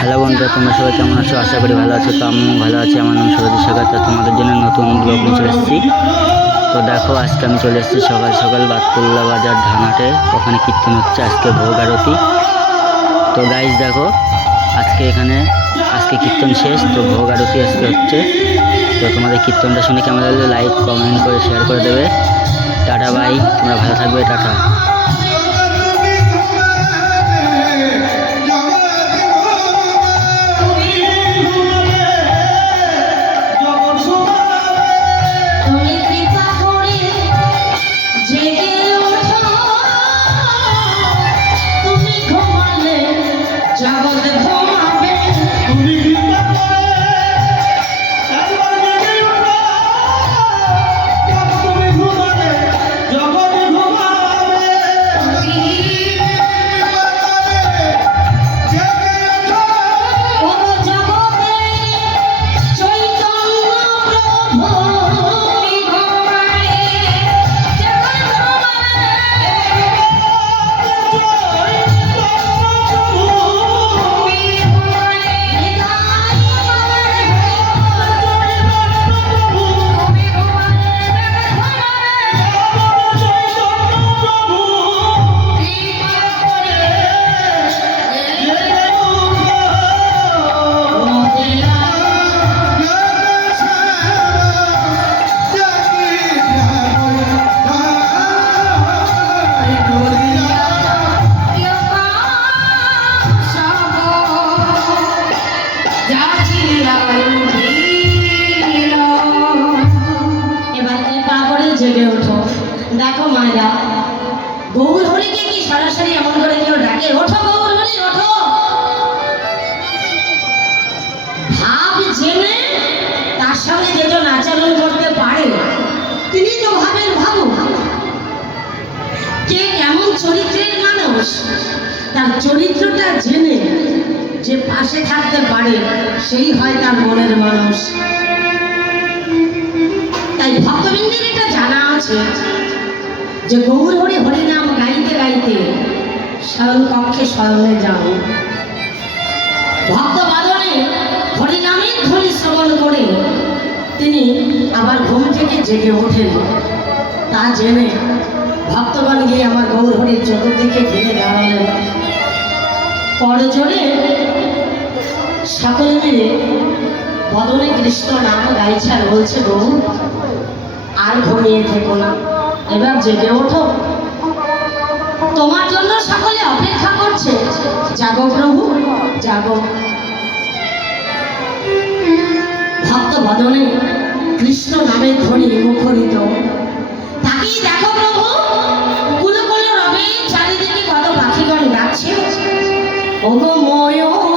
Hello বন্ধুরা, তোমরা সবাই কেমন আছো? আশা করি ভালো আছো। তো আমিও ভালো আছি। আমার নাম সুরজিৎ সরকার। তো তোমাদের জন্য নতুন ব্লগ নিয়ে চলে এসেছি। তো দেখো, আজকে আমি চলে এসেছি সকাল সকাল বাতকুল্লা বাজার ধানহাটে। ওখানে কীর্তন হচ্ছে, আজকে ভোগ আরতি। তো গাইজ দেখো, আজকে কীর্তন শেষ, তো ভোগ আরতি আজকে হচ্ছে। তো তোমাদের কীর্তনটা শুনে কেমন লাগলো লাইক কমেন্ট করে শেয়ার করে দেবে। টাটা বাই, তোমরা ভালো থাকবে, টাটা। জেগে ওঠো। দেখো মায়েরা, গৌর হরিকে কি সরাসরি এমন করে কেউ ডাকে? ওঠো গৌর হরি, ওঠো। ভাব জেনে তার সঙ্গে যেজন আচরণ করতে পারে তিনি তো ভাবেন ভাবুক। কে কেমন চরিত্রের মানুষ, তার চরিত্রটা জেনে যে পাশে থাকতে পারে সেই হয় তার মনের মানুষ। তাই ভক্তবৃন্দের এটা জানা আছে যে গৌর হরি হরিনাম গাইতে গাইতে শয়ন কক্ষে শয়নে যান। ভক্ত বাদনে হরিনামের ধ্বনি শ্রবণ করে তিনি আবার ঘুম থেকে জেগে ওঠেন। তা জেনে ভক্তগণ গিয়ে আমার গৌর হরির চতুর্দিকে ঘিরে দাঁড়ালেন। করজোড়ে সকলে মিলে বদনে কৃষ্ণ নাম গাইছে আর বলছে, গৌর আর ঘুমিয়ে থেকো না, এবার জেগে ওঠো, তোমার জন্য সকলে অপেক্ষা করছে। জাগো প্রভু, জাগো। ভক্ত বদনে কৃষ্ণ নামের ধ্বনি মুখরিত। তাকেই দেখো প্রভু, কুলো কুলো রবে চারিদিকে কত পাখিগণ ডাকছে, ওগো ময়ূর